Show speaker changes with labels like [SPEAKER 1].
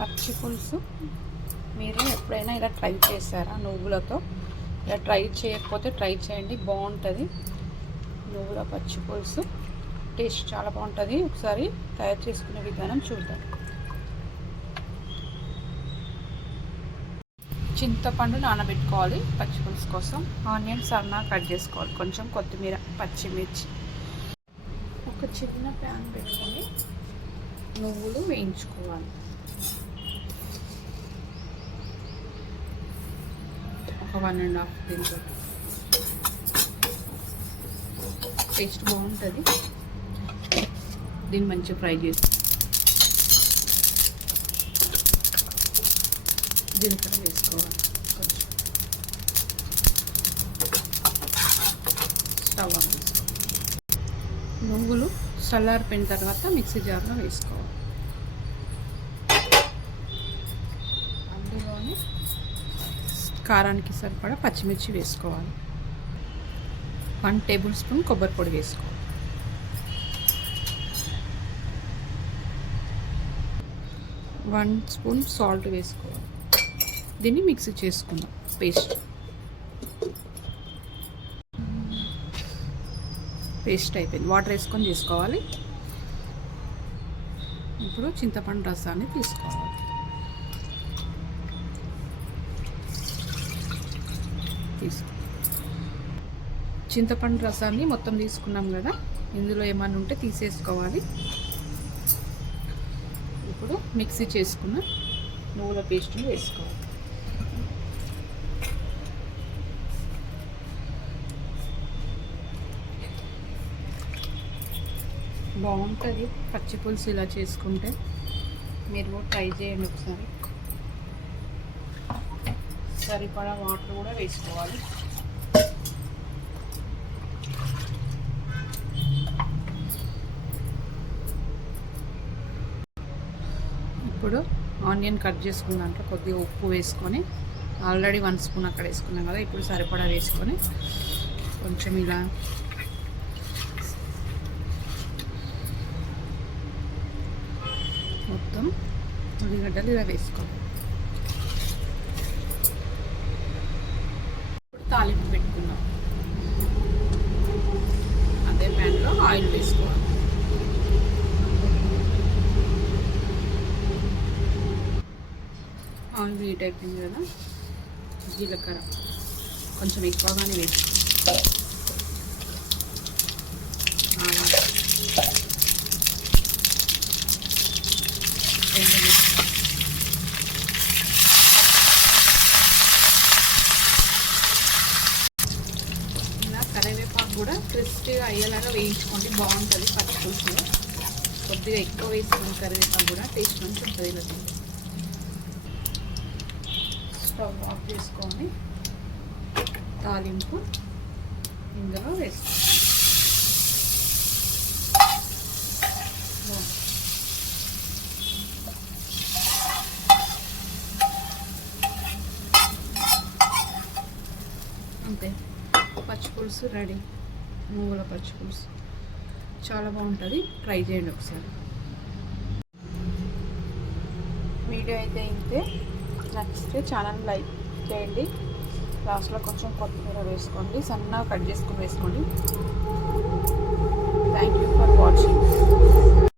[SPEAKER 1] పచ్చి పులుసు మీరు ఎప్పుడైనా ఇలా ట్రై చేశారా నువ్వులతో? ఇలా ట్రై చేయకపోతే ట్రై చేయండి బాగుంటుంది. నువ్వుల పచ్చి పులుసు టేస్ట్ చాలా బాగుంటుంది. ఒకసారి తయారు చేసుకునే విధానం చూద్దాం. చింతపండు నానబెట్టుకోవాలి పచ్చి పులుసు కోసం. ఆనియన్ సన్నా కట్ చేసుకోవాలి. కొంచెం కొత్తిమీర పచ్చిమిర్చి. ఒక చిన్న ప్యాన్ పెట్టుకొని నువ్వులు వేయించుకోవాలి. ఒక వన్ అండ్ హాఫ్ దీంతో టేస్ట్ బాగుంటుంది. దీన్ని మంచిగా ఫ్రై చేసి జీలకర్ర వేసుకోవాలి. కొంచెం స్టవ్ ఆన్ నువ్వులు చల్లారిపోయిన తర్వాత మిక్సీ జార్లో వేసుకోవాలి. కారానికి సరిపడా పచ్చిమిర్చి వేసుకోవాలి. వన్ టేబుల్ స్పూన్ కొబ్బరి పొడి వేసుకోవాలి. వన్ స్పూన్ సాల్ట్ వేసుకోవాలి. దీన్ని మిక్స్ చేసుకుందాం. పేస్ట్. పేస్ట్ అయిపోయింది. వాటర్ వేసుకొని చేసుకోవాలి. ఇప్పుడు చింతపండు రసాన్ని తీసుకోవాలి. తీసుకు. చింతపండు రసాన్ని మొత్తం తీసుకున్నాం కదా ఇందులో ఏమైనా ఉంటే తీసేసుకోవాలి. ఇప్పుడు మిక్సీ చేసుకున్న నువ్వుల పేస్ట్ని వేసుకోవాలి. బాగుంటుంది. పచ్చి పులుసు ఇలా చేసుకుంటే మీరు ట్రై చేయండి ఒకసారి. సరిపడా వాటర్ కూడా వేసుకోవాలి. ఇప్పుడు ఆనియన్ కట్ చేసుకున్న దాంట్లో కొద్దిగా ఉప్పు వేసుకొని ఆల్రెడీ వన్ స్పూన్ అక్కడ వేసుకున్నాం కదా ఇప్పుడు సరిపడా వేసుకొని కొంచెం ఇలా మొత్తం ఉల్లిగడ్డలు ఇలా వేసుకోవాలి. తాలింపు పెట్టుకుందాం. అదే ప్యాన్లో ఆయిల్ వేసుకోవాలి. ఆయిల్ హీట్ అయిపోయింది కదా? జీలకర్ర కొంచెం ఎక్కువగానే వేసుకోవాలి కరివేపాకు కూడా క్రిస్పీగా అయ్యేలాగా వేయించుకోండి బాగుంటుంది పచ్చి పులుసు. కొద్దిగా ఎక్కువ వేసుకుని కరివేపాకు కూడా టేస్ట్ మంచి ఉంటుంది ఇలా స్టవ్ ఆఫ్ చేసుకొని తాలింపు ఇందులో వేసుకోండి అంతే. పచ్చి పులుసు రెడీ. నువ్వుల పచ్చి పులుసు చాలా బాగుంటుంది. ట్రై చేయండి ఒకసారి. వీడియో అయితే ఇంతే. నచ్చితే ఛానల్ లైక్ చేయండి. లాస్ట్లో కొంచెం కొత్తిమీర వేసుకోండి. సన్నగా కట్ చేసుకుని వేసుకోండి. Thank you for watching